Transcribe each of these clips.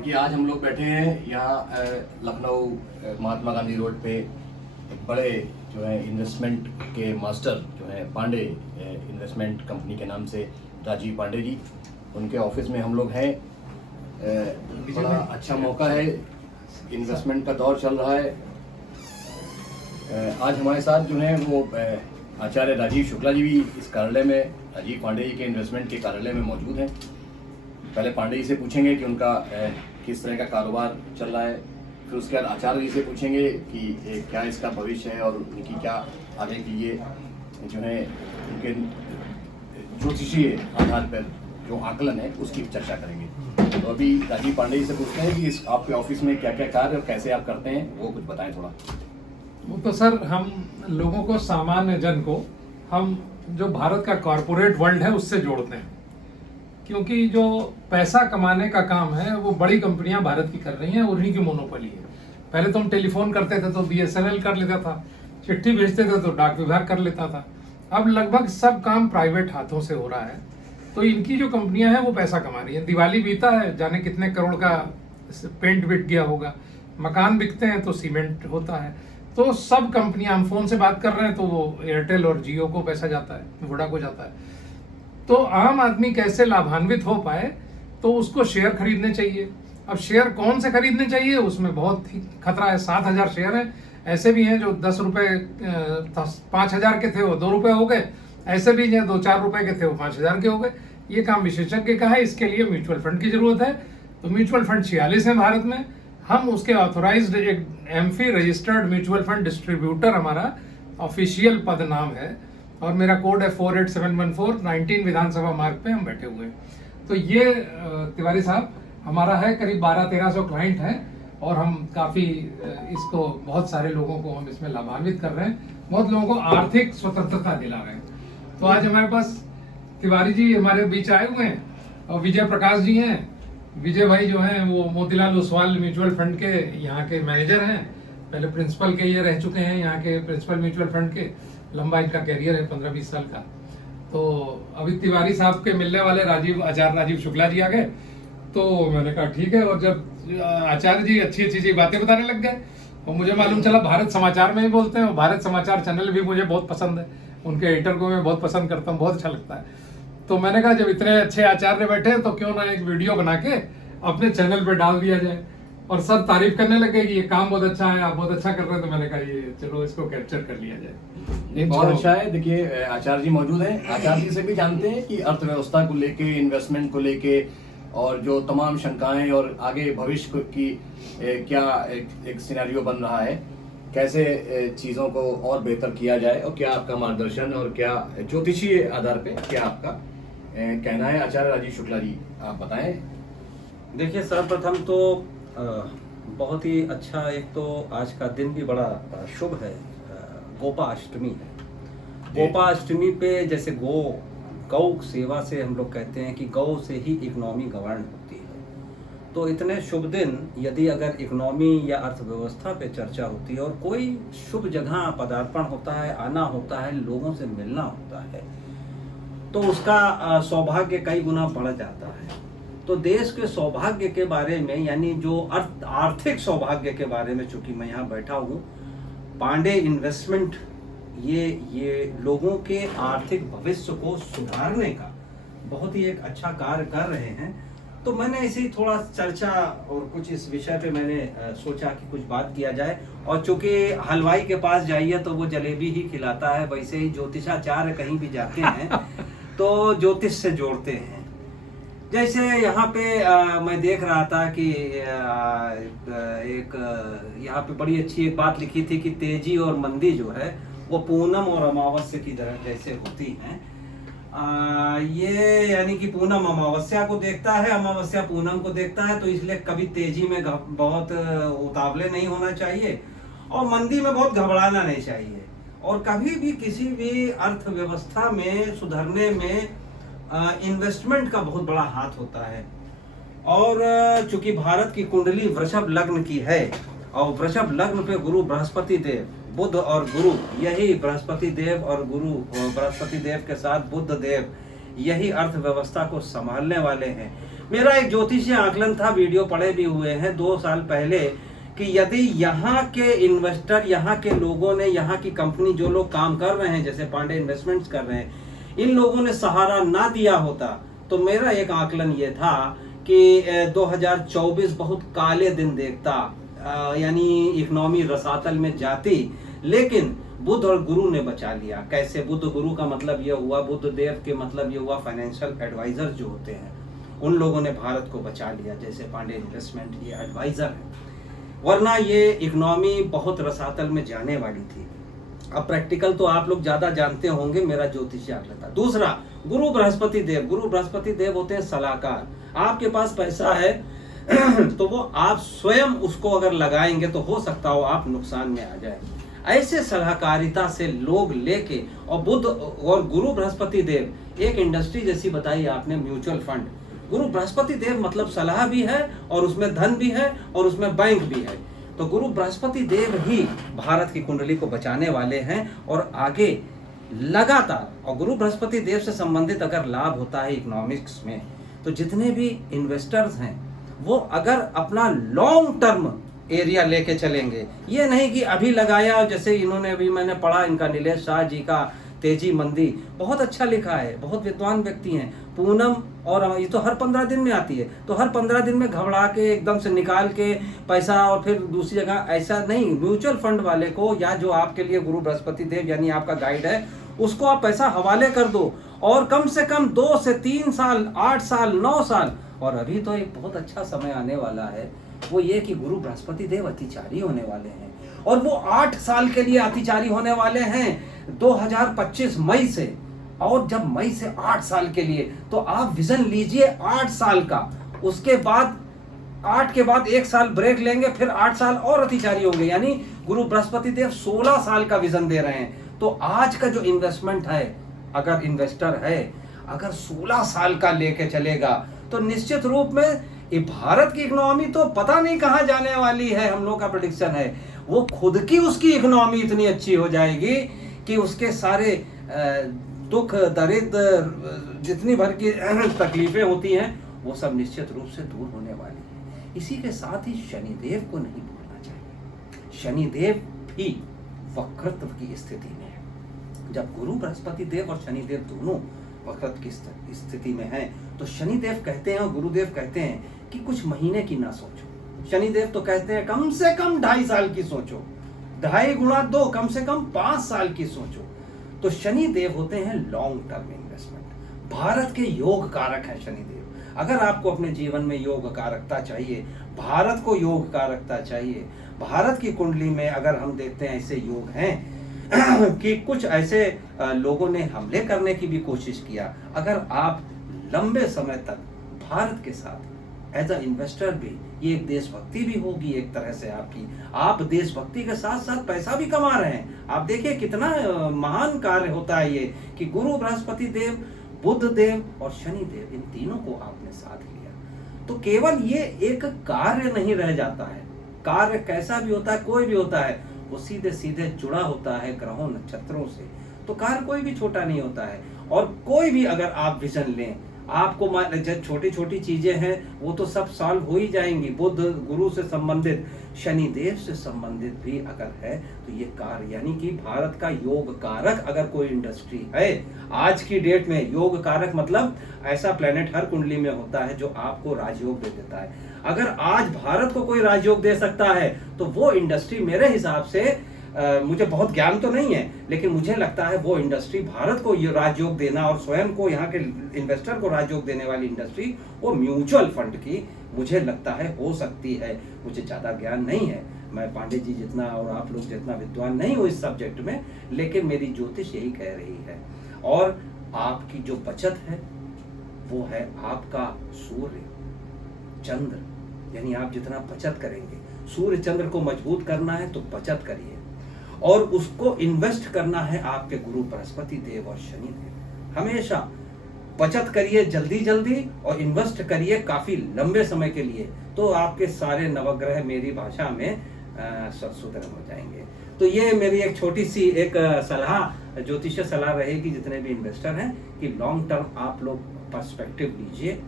देखिए आज हम लोग बैठे हैं यहाँ लखनऊ महात्मा गांधी रोड पे एक बड़े जो है इन्वेस्टमेंट के मास्टर जो है पांडे इन्वेस्टमेंट कंपनी के नाम से राजीव पांडे जी, उनके ऑफिस में हम लोग हैं। बड़ा अच्छा मौका है, इन्वेस्टमेंट का दौर चल रहा है। आज हमारे साथ जो है वो आचार्य राजीव शुक्ला जी भी इस कार्यालय में, राजीव पांडे जी के इन्वेस्टमेंट के कार्यालय में मौजूद हैं। पहले पांडे जी से पूछेंगे कि उनका किस तरह का कारोबार चल रहा है, फिर उसके बाद आचार्य जी से पूछेंगे कि क्या इसका भविष्य है और उनकी क्या आगे की ये जो है उनके ज्योतिषीय आधार पर जो आकलन है उसकी चर्चा करेंगे। तो अभी राजीव पांडे जी से पूछते हैं कि इस आपके ऑफिस में क्या क्या कार्य और कैसे आप करते हैं, वो कुछ बताएं थोड़ा। वो तो सर, हम लोगों को, सामान्य जन को, हम जो भारत का कॉरपोरेट वर्ल्ड है उससे जोड़ते हैं, क्योंकि जो पैसा कमाने का काम है वो बड़ी कंपनियां भारत की कर रही हैं, उन्हीं की मोनोपोली है। पहले तो हम टेलीफोन करते थे तो BSNL कर लेता था, चिट्ठी भेजते थे तो डाक विभाग कर लेता था। अब लगभग सब काम प्राइवेट हाथों से हो रहा है, तो इनकी जो कंपनियां हैं वो पैसा कमा रही हैं। दिवाली बीता है, जाने कितने करोड़ का पेंट बिक गया होगा, मकान बिकते हैं तो सीमेंट होता है। तो सब कंपनियां, हम फोन से बात कर रहे हैं तो वो एयरटेल और जियो को पैसा जाता है, वोडा को जाता है। तो आम आदमी कैसे लाभान्वित हो पाए, तो उसको शेयर खरीदने चाहिए। अब शेयर कौन से खरीदने चाहिए, उसमें बहुत ही खतरा है। 7,000 शेयर हैं, ऐसे भी हैं जो 10 रुपए 5,000 के थे वो 2 रुपए हो गए, ऐसे भी हैं 2-4 रुपए के थे वो 5,000 के हो गए। ये काम विशेषज्ञ का है, इसके लिए म्यूचुअल फंड की जरूरत है। तो म्यूचुअल फंड 46 है भारत में। हम उसके ऑथोराइज्ड एक AMFI registered mutual fund distributor हमारा ऑफिशियल पद नाम है, और मेरा कोड है 48714। 19 विधानसभा मार्ग पे हम बैठे हुए हैं। तो ये तिवारी साहब, हमारा है करीब 1200-1300 क्लाइंट हैं, और हम काफ़ी इसको, बहुत सारे लोगों को हम इसमें लाभान्वित कर रहे हैं, बहुत लोगों को आर्थिक स्वतंत्रता दिला रहे हैं। तो आज हमारे पास तिवारी जी हमारे बीच आए हुए हैं, और विजय प्रकाश जी हैं। विजय भाई जो हैं वो मोतीलाल ओसवाल म्यूचुअल फंड के यहाँ के मैनेजर हैं, पहले प्रिंसिपल के ये रह चुके हैं, यहाँ के प्रिंसिपल म्यूचुअल फंड के। लंबा इनका कैरियर है, 15-20 साल का। तो अभी तिवारी साहब के मिलने वाले आचार्य राजीव शुक्ला जी आ गए, तो मैंने कहा ठीक है। और जब आचार्य जी अच्छी अच्छी बातें बताने लग गए, और मुझे मालूम चला भारत समाचार में ही बोलते हैं, और भारत समाचार चैनल भी मुझे बहुत पसंद है, उनके एडिटर को मैं बहुत पसंद करता हूँ, बहुत अच्छा लगता है। तो मैंने कहा जब इतने अच्छे आचार्य बैठे हैं तो क्यों ना एक वीडियो बना के अपने चैनल पे डाल दिया जाए। और सब तारीफ करने लगे कि ये काम बहुत अच्छा है, आप बहुत अच्छा कर रहे हैं। तो मैंने कहा ये चलो इसको कैप्चर कर लिया जाए। बहुत अच्छा है। देखिए आचार्य जी मौजूद हैं, आचार्य जी से भी जानते हैं कि अर्थव्यवस्था को लेके, इन्वेस्टमेंट को लेके, और जो तमाम शंकाएं और आगे भविष्य की क्या एक सिनेरियो बन रहा है, कैसे चीज़ों को और बेहतर किया जाए, और क्या आपका मार्गदर्शन और क्या ज्योतिषीय आधार पे क्या आपका कहना है। आचार्य राजीव शुक्ला जी, आप बताएं। देखिए, सर्वप्रथम तो बहुत ही अच्छा, एक तो आज का दिन भी बड़ा शुभ है, गोपाष्टमी है। गोपाष्टमी पे जैसे गौ सेवा से हम लोग कहते हैं कि गौ से ही इकोनॉमी गवर्न होती है। तो इतने शुभ दिन यदि अगर इकोनॉमी या अर्थव्यवस्था पे चर्चा होती है, और कोई शुभ जगह पदार्पण होता है, आना होता है, लोगों से मिलना होता है, तो उसका सौभाग्य कई गुना बढ़ जाता है। तो देश के सौभाग्य के बारे में, यानी जो आर्थिक सौभाग्य के बारे में, चूंकि मैं यहाँ बैठा हूँ, पांडे इन्वेस्टमेंट ये लोगों के आर्थिक भविष्य को सुधारने का बहुत ही एक अच्छा कार्य कर रहे हैं। तो मैंने इसी थोड़ा चर्चा और कुछ इस विषय पे मैंने सोचा कि कुछ बात किया जाए। और चूंकि हलवाई के पास जाइए तो वो जलेबी ही खिलाता है, वैसे ही ज्योतिषाचार्य कहीं भी जाते हैं तो ज्योतिष से जोड़ते हैं। जैसे यहाँ पे मैं देख रहा था कि एक यहाँ पे बड़ी अच्छी एक बात लिखी थी कि तेजी और मंदी जो है वो पूनम और अमावस्या की तरह जैसे होती हैं। ये यानी कि पूनम अमावस्या को देखता है, अमावस्या पूनम को देखता है, तो इसलिए कभी तेजी में बहुत उतावले नहीं होना चाहिए, और मंदी में बहुत घबराना नहीं चाहिए। और कभी भी किसी भी अर्थव्यवस्था में सुधरने में इन्वेस्टमेंट का बहुत बड़ा हाथ होता है। और चूंकि भारत की कुंडली वृषभ लग्न की है, और वृषभ लग्न पे गुरु बृहस्पति देव, बुध और गुरु, यही बृहस्पति देव और गुरु, बृहस्पति देव के साथ बुध देव, यही अर्थव्यवस्था को संभालने वाले हैं। मेरा एक ज्योतिषीय आकलन था, वीडियो पड़े भी हुए हैं 2 साल पहले, कि यदि यहाँ के इन्वेस्टर, यहाँ के लोगों ने, यहाँ की कंपनी जो लोग काम कर रहे हैं, जैसे पांडे इन्वेस्टमेंट्स कर रहे हैं, इन लोगों ने सहारा ना दिया होता, तो मेरा एक आकलन ये था कि 2024 बहुत काले दिन देखता, यानी इकोनॉमी रसातल में जाती। लेकिन बुध और गुरु ने बचा लिया। कैसे? बुध गुरु का मतलब ये हुआ, बुध देव के मतलब ये हुआ फाइनेंशियल एडवाइजर जो होते हैं, उन लोगों ने भारत को बचा लिया। जैसे पांडे इन्वेस्टमेंट ये एडवाइजर है, वरना ये इकोनॉमी बहुत रसातल में जाने वाली थी। अब प्रैक्टिकल तो आप लोग ज्यादा जानते होंगे, मेरा ज्योतिषी आकलन था। दूसरा, गुरु बृहस्पति देव। गुरु बृहस्पति देव होते हैं सलाहकार। आपके पास पैसा है तो वो आप स्वयं उसको अगर लगाएंगे तो हो सकता हो आप नुकसान में आ जाए। ऐसे सलाहकारिता से लोग लेके, और बुध और गुरु बृहस्पति देव एक इंडस्ट्री जैसी बताई आपने, म्यूचुअल फंड। गुरु बृहस्पति देव मतलब सलाह भी है और उसमें धन भी है और उसमें बैंक भी है। तो गुरु बृहस्पति देव ही भारत की कुंडली को बचाने वाले हैं और आगे लगातार। और गुरु बृहस्पति देव से संबंधित अगर लाभ होता है इकोनॉमिक्स में, तो जितने भी इन्वेस्टर्स हैं वो अगर अपना लॉन्ग टर्म एरिया लेके चलेंगे, ये नहीं कि अभी लगाया, जैसे इन्होंने अभी मैंने पढ़ा इनका नीलेश शाह जी का तेजी मंदी, बहुत अच्छा लिखा है, बहुत विद्वान व्यक्ति हैं। पूनम और ये तो हर 15 दिन में आती है, तो हर 15 दिन में घबरा के एकदम से निकाल के पैसा और फिर दूसरी जगह, ऐसा नहीं। म्यूचुअल फंड वाले को, या जो आपके लिए गुरु बृहस्पति देव यानी आपका गाइड है, उसको आप पैसा हवाले कर दो और कम से कम 2 से 3 साल, 8 साल, 9 साल। और अभी तो एक बहुत अच्छा समय आने वाला है, वो ये कि गुरु बृहस्पति देव अतिचारी होने वाले हैं, और वो 8 साल के लिए अतिचारी होने वाले हैं 2025 मई से। और जब मई से 8 साल के लिए, तो आप विजन लीजिए 8 साल का। उसके बाद 8 के बाद 1 साल ब्रेक लेंगे, फिर 8 साल और अतिचारी होंगे, यानी गुरु बृहस्पति देव 16 साल का विजन दे रहे हैं। तो आज का जो इन्वेस्टमेंट है, अगर इन्वेस्टर है, अगर 16 साल का लेके चलेगा, तो निश्चित रूप में ये भारत की इकोनॉमी तो पता नहीं कहां जाने वाली है। हम लोग का प्रेडिक्शन है वो खुद की, उसकी इकोनॉमी इतनी अच्छी हो जाएगी कि उसके सारे दुख दरिद्र, जितनी भर की तकलीफें होती हैं, वो सब निश्चित रूप से दूर होने वाली है। इसी के साथ ही शनिदेव को नहीं भूलना चाहिए। शनिदेव भी वक्रत्व की स्थिति में है। जब गुरु बृहस्पति देव और शनिदेव दोनों वक्रत्व की स्थिति में हैं, तो शनिदेव कहते हैं और गुरुदेव कहते हैं कि कुछ महीने की ना सोचो। शनिदेव तो कहते हैं कम से कम 2.5 साल की सोचो, 2.5 गुणा 2, कम से कम 5 साल की सोचो। तो शनिदेव होते हैं लॉन्ग टर्म इन्वेस्टमेंट। भारत के योग कारक हैं शनिदेव। अगर आपको अपने जीवन में योग कारकता चाहिए, भारत को योग कारकता चाहिए, भारत की कुंडली में अगर हम देखते हैं ऐसे योग हैं कि कुछ ऐसे लोगों ने हमले करने की भी कोशिश किया, अगर आप लंबे समय तक भारत के साथ एज अ इन्वेस्टर भी, ये एक देशभक्ति भी होगी एक तरह से आपकी। आप देशभक्ति के साथ साथ पैसा भी कमा रहे हैं। आप देखिए कितना महान कार्य होता है ये कि गुरु बृहस्पति देव, बुध देव और शनि देव, इन तीनों को आपने साथ लिया, तो केवल ये एक कार्य नहीं रह जाता है। कार्य कैसा भी होता है, कोई भी होता है, वो सीधे सीधे जुड़ा होता है ग्रहों नक्षत्रों से। तो कार्य कोई भी छोटा नहीं होता है। और कोई भी अगर आप विजन लें, आपको जब छोटी छोटी चीजें हैं वो तो सब सॉल्व हो ही जाएंगी। बुध गुरु से संबंधित, शनिदेव से संबंधित भी अगर है, तो ये कार्य, यानी कि भारत का योग कारक अगर कोई इंडस्ट्री है आज की डेट में, योग कारक मतलब ऐसा प्लेनेट हर कुंडली में होता है जो आपको राजयोग दे देता है। अगर आज भारत को कोई राजयोग दे सकता है, तो वो इंडस्ट्री मेरे हिसाब से, मुझे बहुत ज्ञान तो नहीं है, लेकिन मुझे लगता है वो इंडस्ट्री, भारत को ये राजयोग देना और स्वयं को, यहाँ के इन्वेस्टर को राजयोग देने वाली इंडस्ट्री, वो म्यूचुअल फंड की मुझे लगता है हो सकती है। मुझे ज़्यादा ज्ञान नहीं है, मैं पांडे जी जितना और आप लोग जितना विद्वान नहीं हो इस सब्जेक्ट में, लेकिन मेरी ज्योतिष यही कह रही है। और आपकी जो बचत है वो है आपका सूर्य चंद्र, यानी आप जितना बचत करेंगे, सूर्य चंद्र को मजबूत करना है तो बचत करिए, और उसको इन्वेस्ट करना है आपके गुरु बृहस्पति देव और शनि देव। हमेशा बचत करिए जल्दी जल्दी और इन्वेस्ट करिए काफी लंबे समय के लिए, तो आपके सारे नवग्रह मेरी भाषा में सुदृढ़ हो जाएंगे। तो ये मेरी एक छोटी सी एक सलाह, ज्योतिषीय सलाह रहेगी जितने भी इन्वेस्टर हैं, कि लॉन्ग टर्म आप लोग पर्सपेक्टिव लीजिए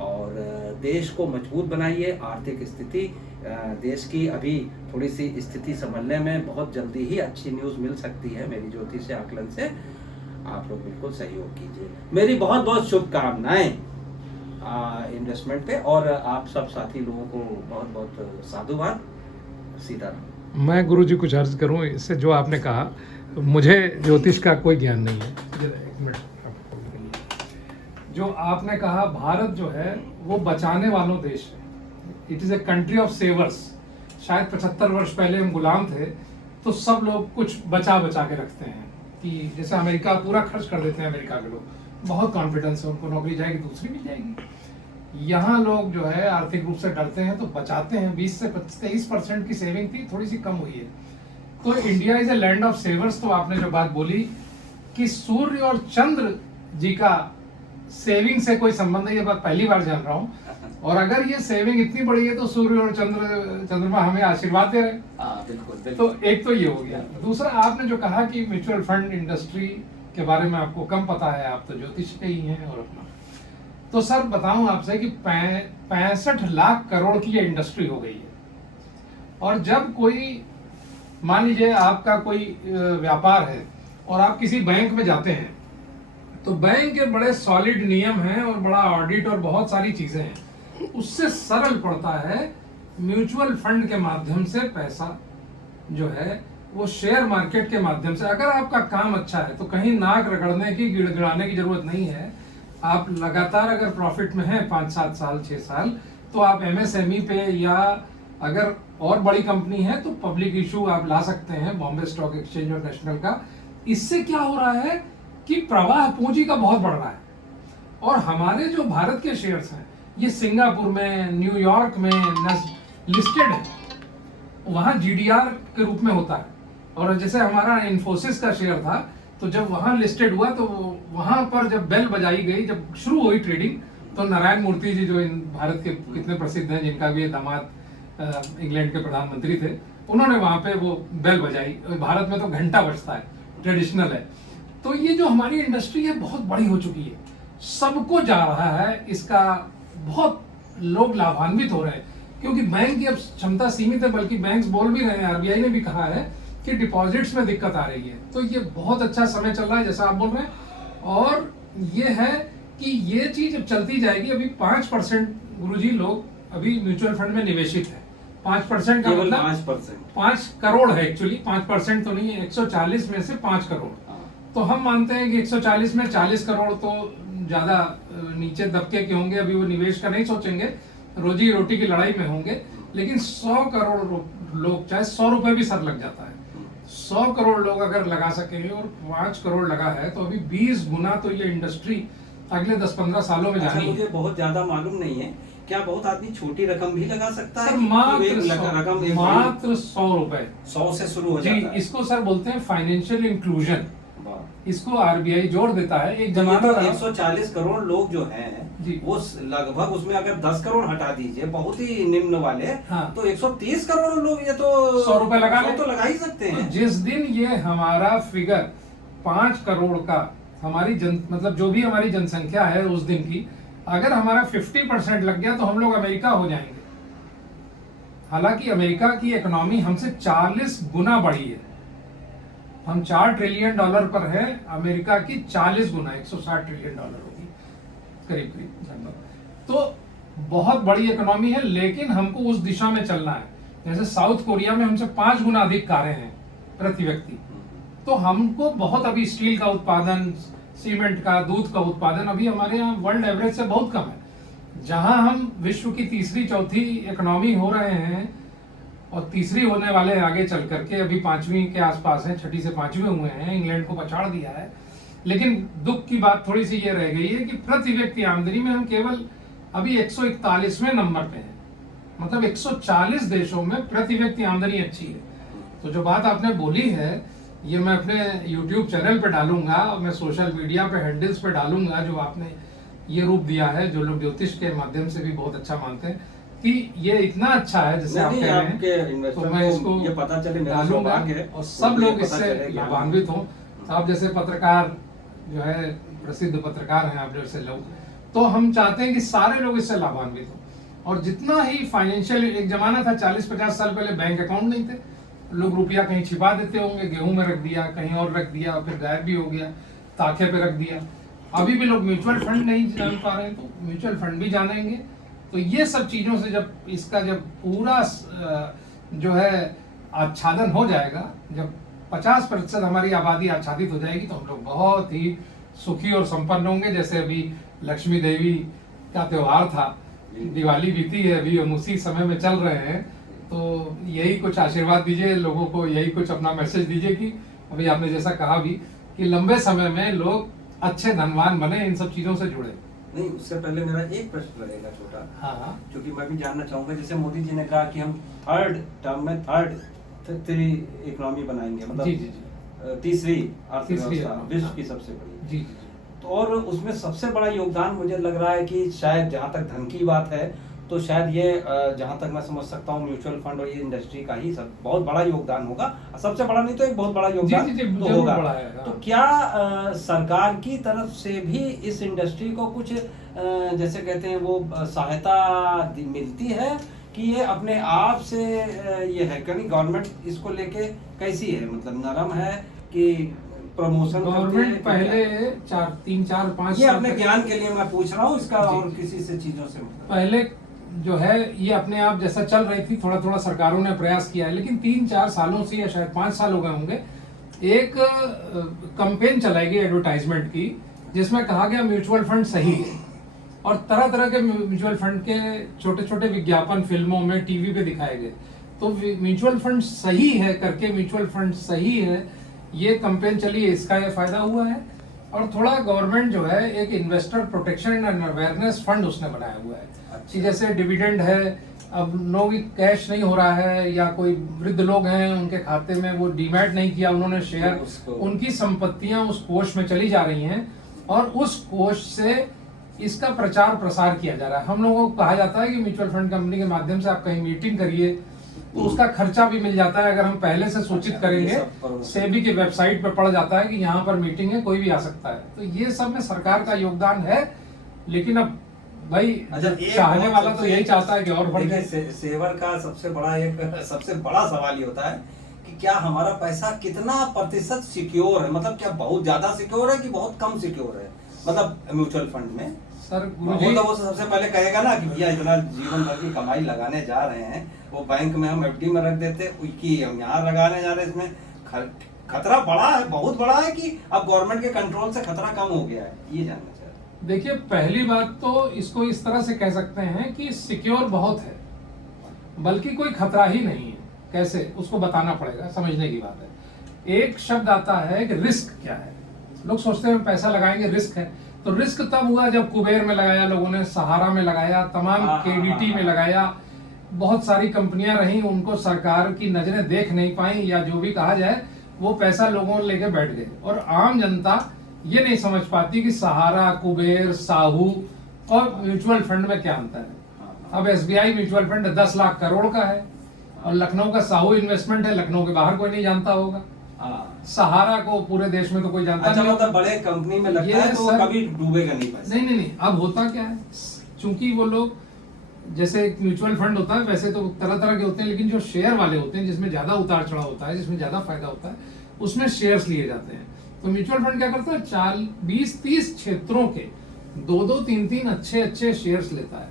और देश को मजबूत बनाइए। आर्थिक स्थिति देश की अभी थोड़ी सी स्थिति संभलने में बहुत जल्दी ही अच्छी न्यूज़ मिल सकती है। मेरी ज्योतिष आकलन से आप लोग बिल्कुल सहयोग कीजिए। मेरी बहुत बहुत शुभकामनाएं इन्वेस्टमेंट पे, और आप सब साथी लोगों को बहुत बहुत साधुवाद। सीताराम। मैं गुरुजी कुछ अर्ज करूं इससे, जो आपने कहा, मुझे ज्योतिष का कोई ज्ञान नहीं है। एक मिनट, जो आपने कहा, भारत जो है वो बचाने वालों देश है। It is a country of savers. शायद 75 वर्ष पहले हम गुलाम थे, तो सब लोग कुछ बचा बचा के रखते हैं कि जैसे अमेरिका पूरा खर्च कर देते हैं। अमेरिका के लोग बहुत कॉन्फिडेंस है, उनको नौकरी जाएगी, दूसरी मिल जाएगी। यहाँ लोग जो है आर्थिक रूप से डरते हैं तो बचाते हैं। 20 से 23% की सेविंग थी, थोड़ी सी कम हुई है। तो India is a land of savers. तो आपने जो बात बोली कि सूर्य और चंद्र जी का सेविंग से कोई संबंध है, ये बात पहली बार जान रहा हूँ। और अगर ये सेविंग इतनी बड़ी है तो सूर्य और चंद्रमा हमें आशीर्वाद दे रहे हैं। बिल्कुल। तो एक तो ये हो गया। दूसरा, आपने जो कहा कि म्यूचुअल फंड इंडस्ट्री के बारे में आपको कम पता है, आप तो ज्योतिष के ही हैं और अपना। तो सर बताऊं आपसे कि 65 लाख करोड़ की ये इंडस्ट्री हो गई है। और जब कोई, मान लीजिए आपका कोई व्यापार है और आप किसी बैंक में जाते हैं, तो बैंक के बड़े सॉलिड नियम हैं और बड़ा ऑडिट और बहुत सारी चीजें हैं। उससे सरल पड़ता है म्यूचुअल फंड के माध्यम से पैसा जो है वो शेयर मार्केट के माध्यम से। अगर आपका काम अच्छा है तो कहीं नाक रगड़ने की, गिड़गिड़ाने की जरूरत नहीं है। आप लगातार अगर प्रॉफिट में हैं 5-7 साल 6 साल, तो आप MSME पे, या अगर और बड़ी कंपनी है तो पब्लिक इशू आप ला सकते हैं, बॉम्बे स्टॉक एक्सचेंज और नेशनल का। इससे क्या हो रहा है कि प्रवाह पूंजी का बहुत बढ़ रहा है। और हमारे जो भारत के शेयर्स हैं ये सिंगापुर में, न्यूयॉर्क में लिस्टेड है, वहाँ GDR के रूप में होता है। और जैसे हमारा इन्फोसिस का शेयर था, तो जब वहाँ लिस्टेड हुआ तो वहाँ पर जब बेल बजाई गई, जब शुरू हुई ट्रेडिंग, तो नारायण मूर्ति जी जो भारत के कितने प्रसिद्ध हैं, जिनका भी दामाद इंग्लैंड के प्रधानमंत्री थे, उन्होंने वहाँ पे वो बेल बजाई। भारत में तो घंटा बजता है, ट्रेडिशनल है। तो ये जो हमारी इंडस्ट्री है बहुत बड़ी हो चुकी है, सबको जा रहा है इसका, बहुत लोग लाभान्वित हो रहे हैं। क्योंकि बैंक की अब क्षमता सीमित है, बल्कि बैंक्स बोल भी रहे हैं, RBI ने भी कहा है कि डिपॉजिट्स में दिक्कत आ रही है। तो ये बहुत अच्छा समय चल रहा है जैसा आप बोल रहे हैं। और ये है कि ये चीज अब चलती जाएगी। अभी 5% गुरुजी लोग अभी म्यूचुअल फंड में निवेशित है। 5% का मतलब 5 करोड़ है एक्चुअली, 5% तो नहीं है। 140 में से 5 करोड़। तो हम मानते हैं कि 140 में 40 करोड़ तो ज्यादा नीचे दबके के होंगे, अभी वो निवेश का नहीं सोचेंगे, रोजी रोटी की लड़ाई में होंगे। लेकिन 100 करोड़ लोग, चाहे 100 रुपए भी सर लग जाता है, 100 करोड़ लोग अगर लगा सकेंगे और 5 करोड़ लगा है, तो अभी 20 गुना तो ये इंडस्ट्री अगले 10-15 सालों में जानी है। मुझे बहुत ज्यादा मालूम नहीं है, क्या बहुत आदमी छोटी रकम भी लगा सकता है? मात्र 100 रुपए, 100 से शुरू हो जी। जाता है। इसको सर बोलते हैं फाइनेंशियल इंक्लूजन। इसको RBI जोड़ देता है। एक जमाना तो 140 करोड़ लोग जो हैं, वो लगभग, उसमें अगर 10 करोड़ हटा दीजिए बहुत ही निम्न वाले, हाँ। तो 130 करोड़ लोग ये तो 100 रुपए लगा तो लगा ही सकते हैं। तो जिस दिन ये हमारा फिगर 5 करोड़ का, हमारी मतलब जो भी हमारी जनसंख्या है उस दिन की, अगर हमारा 50% लग गया तो हम लोग अमेरिका हो जाएंगे। हालांकि अमेरिका की इकोनॉमी हमसे 40 गुना बढ़ी है। हम $4 ट्रिलियन पर है, अमेरिका की 40 गुना, $160 ट्रिलियन होगी करीब करीब। तो बहुत बड़ी इकोनॉमी है, लेकिन हमको उस दिशा में चलना है। जैसे साउथ कोरिया में हमसे 5 गुना अधिक कारें हैं प्रति व्यक्ति। तो हमको बहुत, अभी स्टील का उत्पादन, सीमेंट का, दूध का उत्पादन अभी हमारे यहाँ वर्ल्ड एवरेज से बहुत कम है। जहां हम विश्व की तीसरी चौथी इकोनॉमी हो रहे हैं और तीसरी होने वाले हैं आगे चल करके, अभी 5वीं के आसपास है, 6ठी से 5वीं हुए हैं, इंग्लैंड को पछाड़ दिया है। लेकिन दुख की बात थोड़ी सी ये रह गई है कि प्रति व्यक्ति आमदनी में हम केवल अभी 141वें नंबर पे हैं। मतलब 140 देशों में प्रति व्यक्ति आमदनी अच्छी है। तो जो बात आपने बोली है, ये मैं अपने YouTube चैनल पे डालूंगा और मैं सोशल मीडिया पे हैंडल्स पे डालूंगा, जो आपने ये रूप दिया है, जो लोग ज्योतिष के माध्यम से भी बहुत अच्छा मानते हैं कि ये इतना अच्छा है जैसे आप कह रहे हैं, तो मैं इसको ये पता चले, डालूंगा और सब लोग इससे लाभान्वित हों। आप जैसे पत्रकार जो है, प्रसिद्ध पत्रकार हैं आप जैसे लोग, तो हम चाहते हैं कि सारे लोग इससे लाभान्वित हों। और जितना ही फाइनेंशियल, एक जमाना था 40-50 साल पहले बैंक अकाउंट नहीं थे, लोग रुपया कहीं छिपा देते होंगे, गेहूं में रख दिया, कहीं और रख दिया, फिर गायब भी हो गया, ताखे पे रख दिया। अभी भी लोग म्यूचुअल फंड नहीं जान पा रहे हैं, तो म्यूचुअल फंड भी जानेंगे। तो ये सब चीजों से जब पूरा जो है आच्छादन हो जाएगा, जब 50% हमारी आबादी आच्छादित हो जाएगी, तो हम लोग बहुत ही सुखी और संपन्न होंगे। जैसे अभी लक्ष्मी देवी का त्योहार था, दिवाली बीती है, अभी हम उसी समय में चल रहे हैं। तो यही कुछ आशीर्वाद दीजिए लोगों को, यही कुछ अपना मैसेज दीजिए कि अभी आपने जैसा कहा भी कि लंबे समय में लोग अच्छे धनवान बने, इन सब चीजों से जुड़े। नहीं, उससे पहले मेरा एक प्रश्न रहेगा छोटा, हाँ, क्योंकि मैं भी जानना चाहूंगा। जैसे मोदी जी ने कहा कि हम थर्ड टर्म में थर्ड इकोनॉमी बनाएंगे, मतलब जी जी जी, तीसरी अर्थव्यवस्था अर्थव्यवस्था, विश्व हाँ। की सबसे बड़ी। जी जी जी। तो और उसमें सबसे बड़ा योगदान मुझे लग रहा है कि शायद, जहाँ तक धन की बात है, तो शायद ये जहाँ तक मैं समझ सकता हूँ, म्यूचुअल फंड और ये इंडस्ट्री का ही सब बहुत बड़ा योगदान होगा। सबसे बड़ा नहीं तो एक बहुत बड़ा योगदान जी, जी, जी, तो जरूर होगा। बड़ा है, हाँ। तो क्या सरकार की तरफ से भी इस इंडस्ट्री को कुछ जैसे कहते हैं वो सहायता मिलती है कि ये अपने आप से ये है? क्योंकि गवर्नमेंट इसको लेके कैसी है, मतलब नरम है कि प्रमोशन गवर्नमेंट पहले 3-4-5 ये साल अपने तक- ज्ञान के लिए मैं पूछ रहा हूँ इसका, जी। और किसी से चीजों से मतलब। पहले जो है ये अपने आप जैसा चल रही थी, थोड़ा थोड़ा सरकारों ने प्रयास किया है, लेकिन 3-4 सालों से या शायद 5 साल हो गए होंगे, एक कैंपेन चलाई गई एडवर्टाइजमेंट की, जिसमें कहा गया म्यूचुअल फंड सही है। और तरह तरह के म्यूचुअल फंड के छोटे छोटे विज्ञापन फिल्मों में, टीवी पे दिखाए गए। तो म्यूचुअल फंड सही है करके, म्यूचुअल फंड सही है, ये कैंपेन चली है, इसका ये फायदा हुआ है। और थोड़ा गवर्नमेंट जो है एक investor protection and awareness fund उसने बनाया हुआ है कि जैसे डिविडेंड है, अब लोग कैश नहीं हो रहा है, या कोई वृद्ध लोग हैं उनके खाते में वो डीमैट नहीं किया उन्होंने शेयर, उनकी संपत्तियां उस कोष में चली जा रही हैं, और उस कोष से इसका प्रचार प्रसार किया जा रहा है। हम लोगों को कहा जाता है कि म्यूचुअल फंड कंपनी के माध्यम से आप कहीं मीटिंग करिए तो उसका खर्चा भी मिल जाता है, अगर हम पहले से सूचित करेंगे। सेबी के वेबसाइट पे पड़ जाता है कि यहाँ पर मीटिंग है, कोई भी आ सकता है। तो ये सब में सरकार का योगदान है, लेकिन अब भाई चाहने वाला तो यही चाहता है कि और बढ़ जाए। सेवर का सबसे बड़ा सवाल ये होता है कि क्या हमारा पैसा कितना प्रतिशत सिक्योर है, मतलब क्या बहुत ज्यादा सिक्योर है कि बहुत कम सिक्योर है, मतलब म्यूचुअल फंड में। सर गुरुजी, वो सबसे पहले कहेगा ना कि भैया इतना जीवन भर की कमाई लगाने जा रहे हैं, वो बैंक में हम एफडी में रख देते, उसकी हम यहाँ लगाने जा रहे हैं, इसमें खतरा बड़ा है, बहुत बड़ा है कि अब गवर्नमेंट के कंट्रोल से खतरा कम हो गया है, ये जानना चाहिए। देखिए, पहली बात तो इसको इस तरह से कह सकते हैं कि सिक्योर बहुत है, बल्कि कोई खतरा ही नहीं है। कैसे, उसको बताना पड़ेगा, समझने की बात है। एक शब्द आता है कि रिस्क क्या है। लोग सोचते हैं पैसा लगाएंगे, रिस्क है। तो रिस्क तब हुआ जब कुबेर में लगाया लोगों ने, सहारा में लगाया, तमाम केडीटी में लगाया, बहुत सारी कंपनियां रही, उनको सरकार की नजरें देख नहीं पाई, या जो भी कहा जाए, वो पैसा लोगों लेके बैठ गए। और आम जनता ये नहीं समझ पाती कि सहारा, कुबेर, साहू और म्यूचुअल फंड में क्या अंतर है। अब SBI mutual fund 10 lakh crore का है, और लखनऊ का साहू इन्वेस्टमेंट है, लखनऊ के बाहर कोई नहीं जानता होगा। सहारा को पूरे देश में तो कोई जानता नहीं। मतलब बड़े कंपनी में लगता है तो कभी डूबेगा नहीं पैसा। नहीं, अब होता क्या है, चूंकि वो लोग, जैसे एक म्यूचुअल फंड होता है वैसे तो तरह तरह के होते हैं, लेकिन जो शेयर वाले होते हैं, जिसमें ज्यादा उतार चढ़ाव होता है, जिसमें ज्यादा फायदा होता है, उसमें शेयर्स लिए जाते हैं। तो म्यूचुअल फंड क्या करता है, 20-30 क्षेत्रों के 2-2, 3-3 अच्छे शेयर्स लेता है।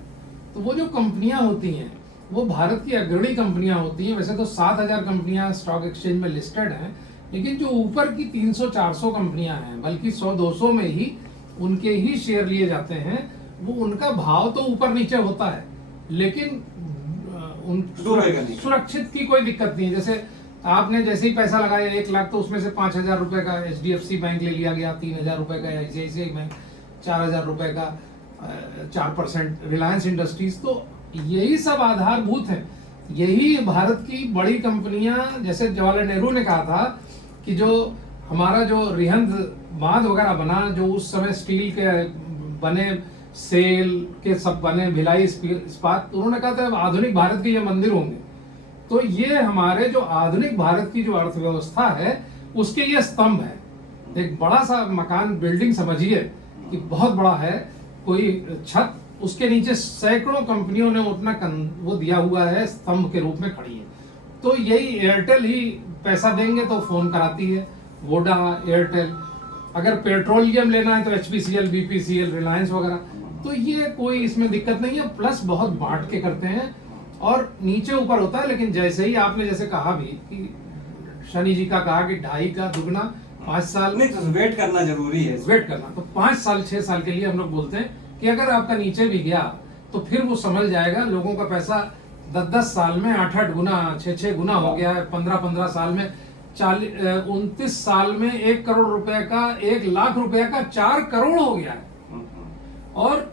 तो वो जो कंपनियां होती हैं, वो भारत की अग्रणी कंपनियां होती हैं। वैसे तो 7,000 कंपनियां स्टॉक एक्सचेंज में लिस्टेड हैं, लेकिन जो ऊपर की 300-400 कंपनियां हैं, बल्कि 100-200 में ही उनके ही शेयर लिए जाते हैं। वो उनका भाव तो ऊपर नीचे होता है, लेकिन सुरक्षित की कोई दिक्कत नहीं है। जैसे आपने जैसे ही पैसा लगाया 1 लाख, तो उसमें से 5,000 रुपए का HDFC बैंक ले लिया गया, 3,000 रुपए का ICICI बैंक, 4,000 रुपए का 4% रिलायंस इंडस्ट्रीज। तो यही सब आधारभूत है। यही भारत की बड़ी कंपनियां, जैसे जवाहरलाल नेहरू ने कहा था कि जो हमारा जो रिहंद बांध वगैरह बना, जो उस समय स्टील के बने, सेल के सब बने, भिलाई इस्पात, तो उन्होंने कहा था आधुनिक भारत के ये मंदिर होंगे। तो ये हमारे जो आधुनिक भारत की जो अर्थव्यवस्था है, उसके ये स्तंभ है। एक बड़ा सा मकान, बिल्डिंग समझिए कि बहुत बड़ा है, कोई छत, उसके नीचे सैकड़ों कंपनियों ने उतना वो दिया हुआ है, स्तंभ के रूप में खड़ी है। तो यही एयरटेल ही पैसा देंगे तो फोन कराती है, वोडा, एयरटेल। अगर पेट्रोलियम लेना है तो HPCL, BPCL, रिलायंस वगैरह। तो ये कोई इसमें दिक्कत नहीं है, प्लस बहुत बांट के करते हैं और नीचे ऊपर होता है। लेकिन जैसे ही आपने जैसे कहा भी कि शनि जी का कहा कि 2.5 का दुगना 5 साल नहीं, तो वेट करना जरूरी है। वेट करना, तो 5 साल 6 साल के लिए हम लोग बोलते हैं कि अगर आपका नीचे भी गया तो फिर वो समझ जाएगा। लोगों का पैसा 10-10 साल में 8-8 गुना, 6-6 गुना हो गया है। 15-15 साल में 29 साल में 1 करोड़ रुपए का, 1 लाख रुपए का 4 करोड़ हो गया है। और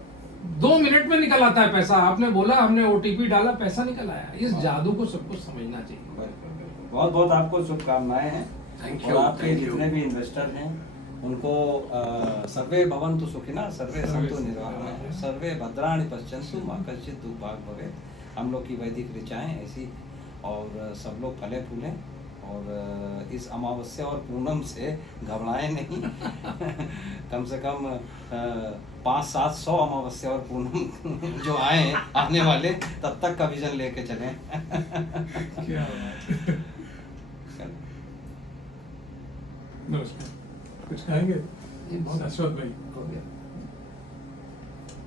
2 मिनट में निकल आता है पैसा। आपने बोला हमने OTP डाला, पैसा निकल आया। इस जादू को सबको समझना चाहिए। बहुत बहुत आपको शुभकामनाएं हैं। Thank और you, आपके thank you. जितने भी इन्वेस्टर हैं उनको सर्वे भवन्तु सुखिनः, सर्वे सन्तु निर्वाणः, सर्वे भद्राणि पश्यन्तु मा कश्चित् दुर्भाग् भवेत्। हम लोग की वैदिक ऋचाएं ऐसी, और सब लोग फले फूलें, और इस अमावस्या और पूनम से घबराएं नहीं। कम से कम 500-700 अमावस्या और पूनम जो आए आने वाले, तब तक का विजन लेके चलें। क्या बात है। नमस्कार, कुछ कहेंगे शाश्वत भाई?